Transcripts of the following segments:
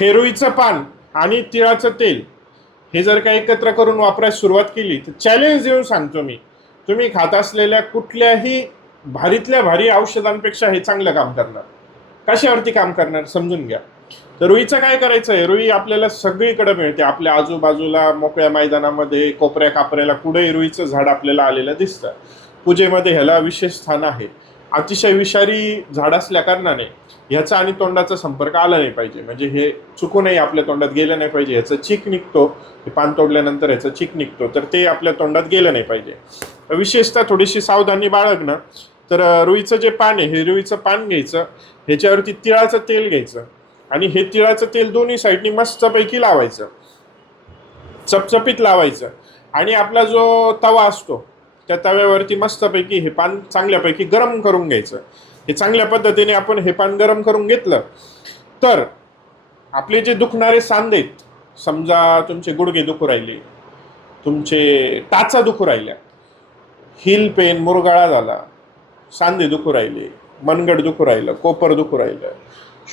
हेरोईचं पान आणि तिळाचं तेल हे जर का एकत्र करून वापरायला सुरुवात केली तर चॅलेंज देऊन सांगतो मी. तुम्ही खात असलेल्या कुठल्याही भारीतल्या भारी औषधांपेक्षा हे चांगलं काम करणार. कशावरती काम करणार समजून घ्या. तर रुईचं काय करायचं? आहे रुई आपल्याला सगळीकडे मिळते. आपल्या आजूबाजूला मोकळ्या मैदानामध्ये कोपऱ्या कापऱ्याला कुठेही रुईचं झाड आपल्याला आलेलं दिसतं. पूजेमध्ये ह्याला विशेष स्थान आहे. अतिशय विषारी झाड असल्या कारणाने ह्याचा आणि तोंडाचा संपर्क आला नाही पाहिजे. म्हणजे हे चुकूनही आपल्या तोंडात गेलं नाही पाहिजे. ह्याचं चीक निघतो हे पान तोडल्यानंतर ह्याचं चीक निघतो तर ते आपल्या तोंडात गेलं नाही पाहिजे. विशेषतः थोडीशी सावधानी बाळगणं. तर रुईचं जे पान आहे हे रुईचं पान घ्यायचं ह्याच्यावरती तिळाचं तेल घ्यायचं आणि हे तिळाचं तेल दोन्ही साईडनी मस्तपैकी लावायचं. चपचपीत लावायचं आणि आपला जो तवा असतो त्या तव्यावरती मस्तपैकी हे पान चांगल्यापैकी गरम करून घ्यायचं. हे चांगल्या पद्धतीने आपण हे पान गरम करून घेतलं तर आपले जे दुखणारे सांधे आहेत समजा तुमचे गुडघे दुखू राहिले तुमचे टाचा दुखू राहिल्या हिल पेन मुरगाळा झाला सांधे दुखू राहिले मनगड दुखू राहिलं कोपर दुखू राहिलं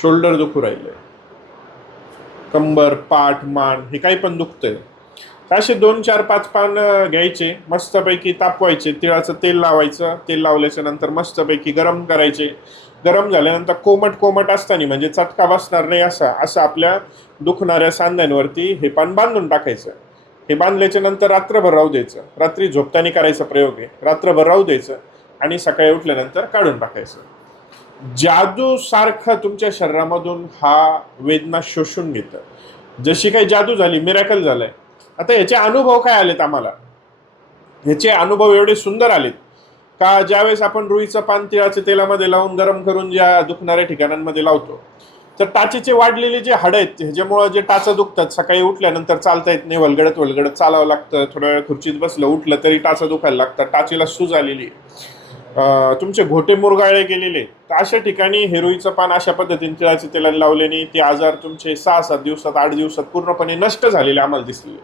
शोल्डर दुखू राहिलं कंबर पाठ मान हे काही पण दुखतंय. असे दोन चार पाच पान घ्यायचे मस्तपैकी तापवायचे तिळाचं तेल लावायचं तेल लावल्याच्या नंतर मस्तपैकी गरम करायचे. गरम झाल्यानंतर कोमट कोमट असताना म्हणजे चटका बसणार नाही असा असं आपल्या दुखणाऱ्या सांध्यांवरती हे पान बांधून टाकायचं. हे बांधल्याच्या नंतर रात्रभर राहू द्यायचं. रात्री झोपताना करायचा प्रयोग आहे. रात्रभर राहू द्यायचं आणि सकाळी उठल्यानंतर काढून टाकायचं. जादू सारखं तुमच्या शरीरामधून हा वेदना शोषून घेतं. जशी काही जादू झाली मिरॅकल झालंय. आता याचे अनुभव काय आलेत आम्हाला? ह्याचे अनुभव एवढे सुंदर आलेत. का ज्यावेळेस आपण रुईचं पान तिळाच्या तेलामध्ये लावून गरम करून ज्या दुखणाऱ्या ठिकाणांमध्ये लावतो तर टाचेचे वाढलेले जे हाडं आहेत ह्याच्यामुळं जे टाचं दुखतात सकाळी उठल्यानंतर चालता येत नाही वलगडत वलगडत चालावं लागतं थोड्या वेळ खुर्चीत बसलं उठलं तरी टाचं दुखायला लागतं टाचेला सूज आलेली तुमचे घोटे मुरगाळले गेलेले तर अशा ठिकाणी हेरोईचं पान अशा पद्धतीने तिळाच्या तेलाने लावल्याने ते आजार तुमचे सहा सात दिवसात आठ दिवसात पूर्णपणे नष्ट झालेले आम्हाला दिसलेले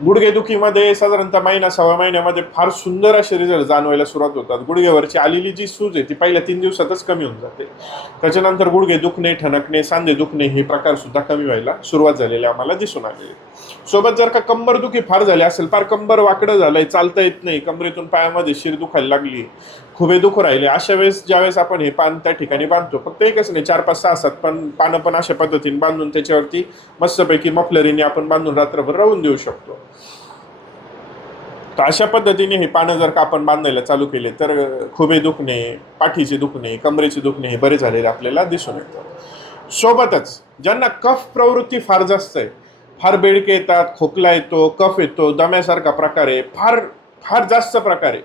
गुडघेदुखीमध्ये साधारणतः महिना सव्वा महिन्यामध्ये फार सुंदर असे रिझल्ट जाणवायला सुरुवात होतात. गुडघ्यावरची आलेली जी सूज आहे ती पहिल्या तीन दिवसातच कमी होऊन जाते. त्याच्यानंतर गुडघे दुखणे ठणकणे सांधे दुखणे हे प्रकार सुद्धा कमी व्हायला सुरुवात झालेली आम्हाला दिसून आलेली सोबत जर का कंबर दुखी फार झाली असेल फार कंबर वाकडं झालंय चालता येत नाही कंबरेतून पायामध्ये शिर दुखायला लागली खुबे दुखू राहिले अशा वेळेस ज्यावेळेस आपण हे पान त्या ठिकाणी बांधतो फक्त एकच नाही चार पाच सहा सात पण पानं पण अशा पद्धतीने बांधून त्याच्यावरती मस्तपैकी मफलरीने आपण बांधून रात्रभर राहून देऊ शकतो. तर अशा पद्धतीने हे पानं जर का आपण बांधायला चालू केले तर खुबे दुखणे पाठीचे दुखणे कमरेचे दुखणे हे बरे झालेले आपल्याला दिसून येतात. सोबतच ज्यांना कफ प्रवृत्ती फार जास्त आहे फार बेडके येतात खोकला येतो कफ येतो दम्यासारखा प्रकार आहे फार फार जास्त प्रकार आहे.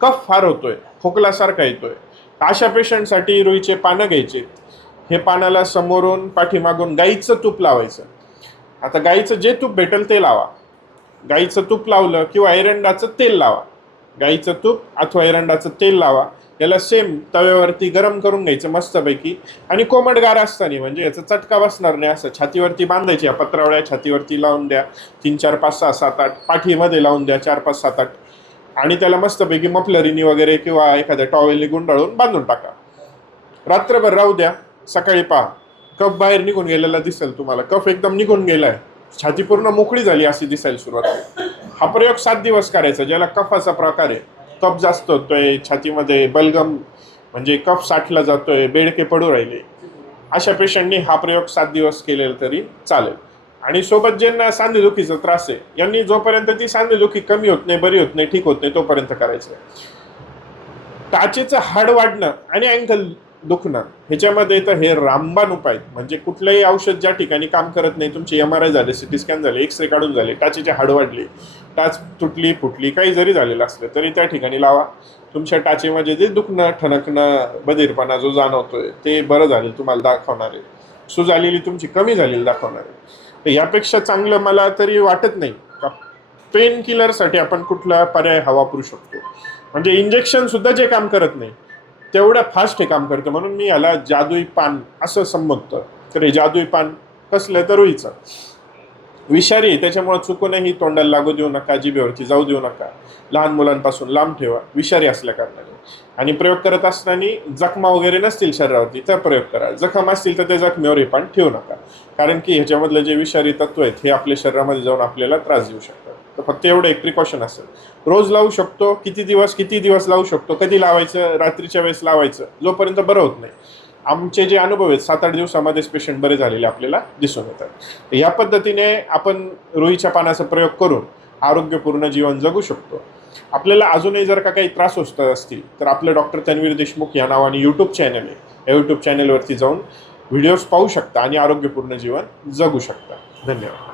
कफ फार होतोय खोकलासारखा येतोय. अशा पेशंटसाठी रुईचे पानं घ्यायचे. हे पानाला समोरून पाठीमागून गाईचं तूप लावायचं. आता गाईचं जे तूप भेटेल ते लावा. गाईचं तूप लावलं किंवा एरंडाचं तेल लावा. गाईचं तूप अथवा एरंडाचं तेल लावा. याला सेम तव्यावरती गरम करून घ्यायचं मस्तपैकी. आणि कोमट गार असताना म्हणजे याचा चटका बसणार नाही असं. छातीवरती बांधायची या पत्रावळ्या छातीवरती लावून द्या. तीन चार पाच सहा सात आठ पाठीमध्ये लावून द्या चार पाच सात आठ. आणि त्याला मस्तपैकी मफलरीनी वगैरे किंवा एखाद्या टॉवेलनी गुंडाळून बांधून टाका. रात्रभर राहू द्या. सकाळी पहा. कफ बाहेर निघून गेलेला दिसेल तुम्हाला. कफ एकदम निघून गेला आहे छाती पूर्ण मोकळी झाली अशी दिसायला सुरुवात हा प्रयोग सात दिवस करायचा ज्याला कफाचा प्रकार आहे. कफ जास्त होतोय छातीमध्ये बलगम म्हणजे कफ साठला जातोय बेडके पडू राहिले. अशा पेशंटनी हा प्रयोग सात दिवस केलेला तरी चालेल. आणि सोबत ज्यांना सांधेदुखीचा त्रास आहे यांनी जोपर्यंत ती सांधेदुखी कमी होत नाही बरी होत नाही ठीक होत नाही तोपर्यंत करायचं. टाचेचं हाड वाढणं आणि अँकल दुखणं ह्याच्यामध्ये तर हे रामबाण उपाय आहेत. म्हणजे कुठलंही औषध ज्या ठिकाणी काम करत नाही तुमचे एम आर आय झाले सिटी स्कॅन झाले एक्सरे काढून झाले टाचेचे हाड वाढले टाच तुटली फुटली काही जरी झालेलं असलं तरी त्या ठिकाणी लावा. तुमच्या टाचेमध्ये म्हणजे जे दुखणं ठणकणं बधीरपणा जो जाणवतोय ते बरं झाले तुम्हाला दाखवणार. आहे सूज आलेली तुमची कमी झालेली दाखवणार. आहे तर यापेक्षा चांगलं मला तरी वाटत नाही. का पेन किलरसाठी आपण कुठला पर्याय हा वापरू शकतो. म्हणजे इंजेक्शन सुद्धा जे काम करत नाही तेवढ्या फास्ट हे काम करतं. म्हणून मी याला जादुई पान असं संबोधतो तर हे जादुई पान कसलं तर रुईचं. विषारी आहे, त्याच्यामुळे चुकूनही तोंडाला लागू देऊ नका जिभेवरती जाऊ देऊ नका. लहान मुलांपासून लांब ठेवा. विषारी असल्या कारणाने. आणि प्रयोग करत असताना जखमा वगैरे नसतील शरीरावरती तर प्रयोग करा. जखम असतील तर ते जखमेवर पान ठेवू नका. कारण की ह्याच्यामधलं जे विषारी तत्व आहेत हे आपल्या शरीरामध्ये जाऊन आपल्याला त्रास देऊ शकतात. तर फक्त एवढं एक प्रिकॉशन असेल. रोज लावू शकतो किती दिवस किती दिवस लावू शकतो कधी लावायचं रात्रीच्या वेळेस लावायचं जोपर्यंत बरं होत नाही. आमचे जे अनुभव आहेत सात आठ दिवसामध्येच पेशंट बरे झालेले आपल्याला दिसून येतात. या पद्धतीने आपण रुईच्या पानाचा प्रयोग करून आरोग्यपूर्ण जीवन जगू शकतो. आपल्याला अजूनही जर का काही त्रास होत असतील तर आपलं डॉक्टर तन्वीर देशमुख या नावाने यूट्यूब चॅनल आहे. या यूट्यूब चॅनलवरती जाऊन व्हिडिओज पाहू शकता आणि आरोग्यपूर्ण जीवन जगू शकता. धन्यवाद.